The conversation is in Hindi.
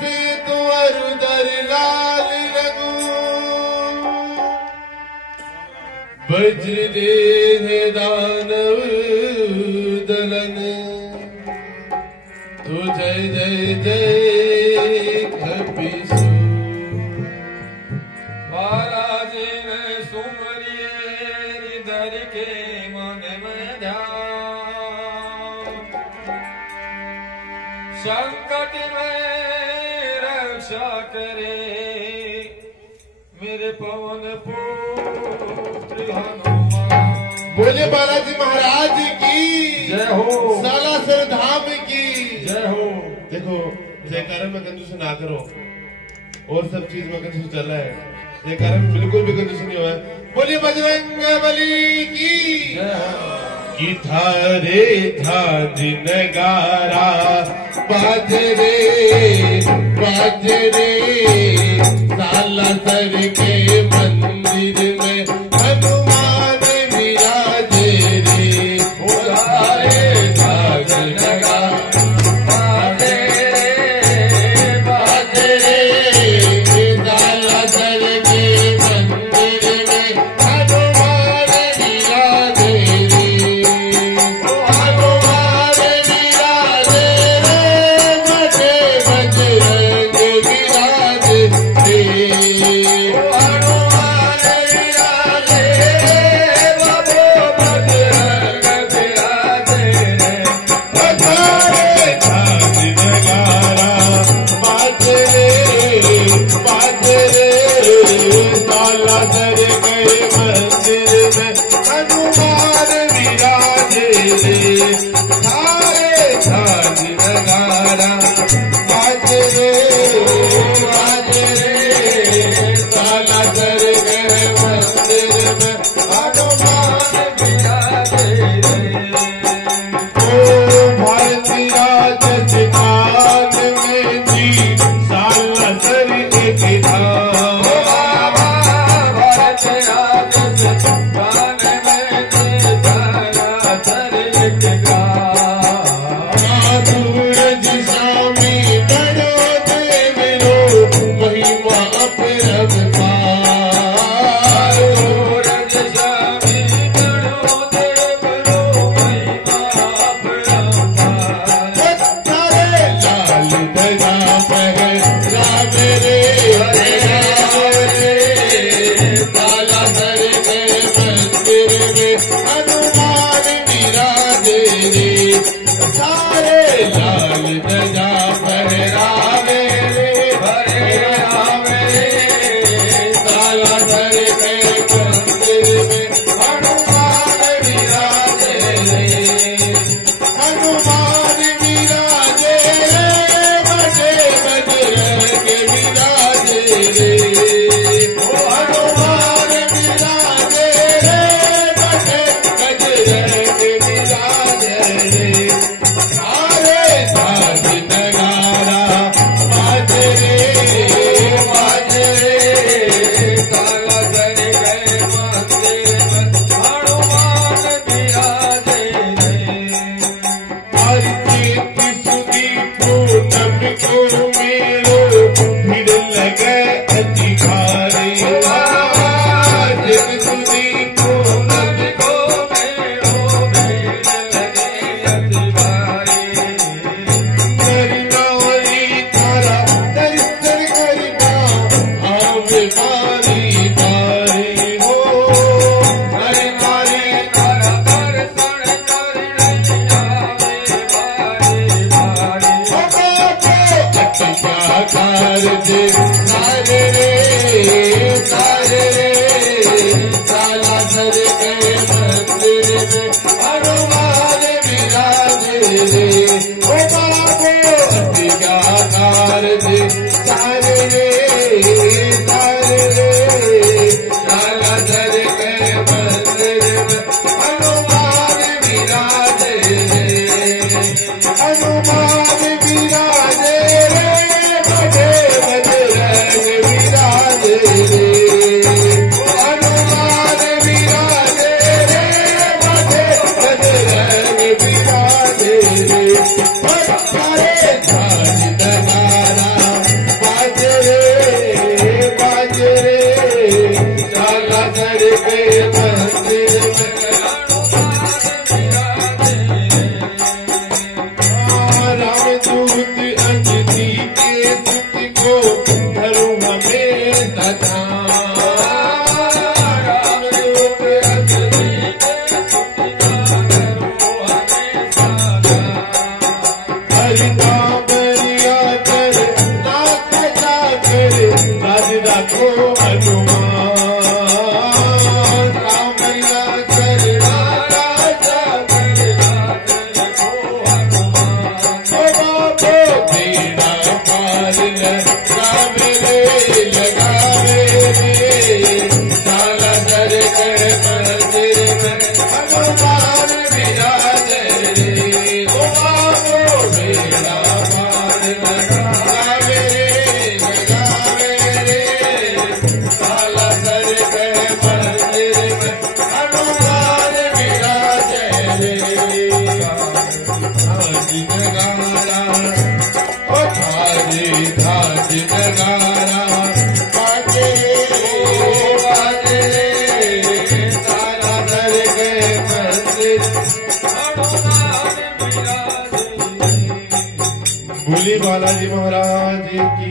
से तुअरु दर लाल रघु वज्र देह दानव दलन तो जय जय जय कपिसु महाराज ने सुमरिए हृदय के मन में ध्यान संकट में रक्षा करे मेरे पवन पुत्र हनुमान। बोले बालाजी महाराज की जय हो, सालासर धाम की जय हो। देखो जयकारा में कंजूस ना करो और सब चीज में कंजूस चल रहा है, जयकारा में बिल्कुल भी कंजूस नहीं हुआ है। बोलिए बजरंग बली की जय हो। कि थारे था दिन गारा बाजरे बाजरे सालासर के मंदिर में हनुमान विराजे रे थारे था दिन गारा बाजरे बाजरे सालासर के मंदिर में हनुमान विराजे रे हनुमान विराजे रे बजे बजरंग विराजे रे हनुमान विराजे बाबो बजरंग विराजे रे बजारे धाज नगारा बाजरे बाजरे सालासर के मंदिर में हनुमान विराजे रे थारे धाज नगारा बाजरे बाजरे सालासर के मंदिर में हनुमान विराजे रे भारती राजस्थान में जी सालासर एक धाम भारत राजस्थान में सालासर एक गाँव। सूरज स्वामी बड़ो देवरो महिमा अपरंपार सूरज स्वामी बड़ो देवरो महिमा अपरंपार। थारे लाल ध्वजा फहरावे रे हरे राम रे सालासर के मंदिर में हनुमान विराजे रे सारे लाल ध्वजा फहरावे रे हरे राम रे सालासर के मंदिर में हनुमान विराजे रे हनुमान विराजे रे बजे बजरंग विराजे रे हनुमान विराजे रे बजे बजरंग विराजे रे सारे साज नगारा बाजरे बाजरे सालासर के मंदिर में हनुमान विराजे रे आरती सुधी पूनम को मेरो भिड़ लगे अधिकारी सुधी पूनम को मेरो भीड़ लगे अति भारी। नारी तारा दर्शन करना आवे बारी बारी हो हरे नारी तारा दर्शन करने आवे बारी बारी। साकार दे सारे रे सालासर के मंदिर में हनुमान विराजे रे ओ बाबो अधिकार दे सारे रे सालासर के मंदिर में हनुमान विराजे रे हनुमान विराजे रे बजे बजरंग विराजे रे हनुमान विराजे रे बजे बजरंग विराजे रे सारे धाज नगारा बीड़ा पाल लगावे रे लगावे रे साला दर के मंदिर में हनुमान विराजे रे ओ बाबो बीड़ा पाल लगावे रे साला दर के मंदिर में हनुमान विराजे रे धाजी नगारा ओ धाजी नगारा बाजे रे साला दर के मंदिर हनुमान विराजे। बोली बालाजी महाराज की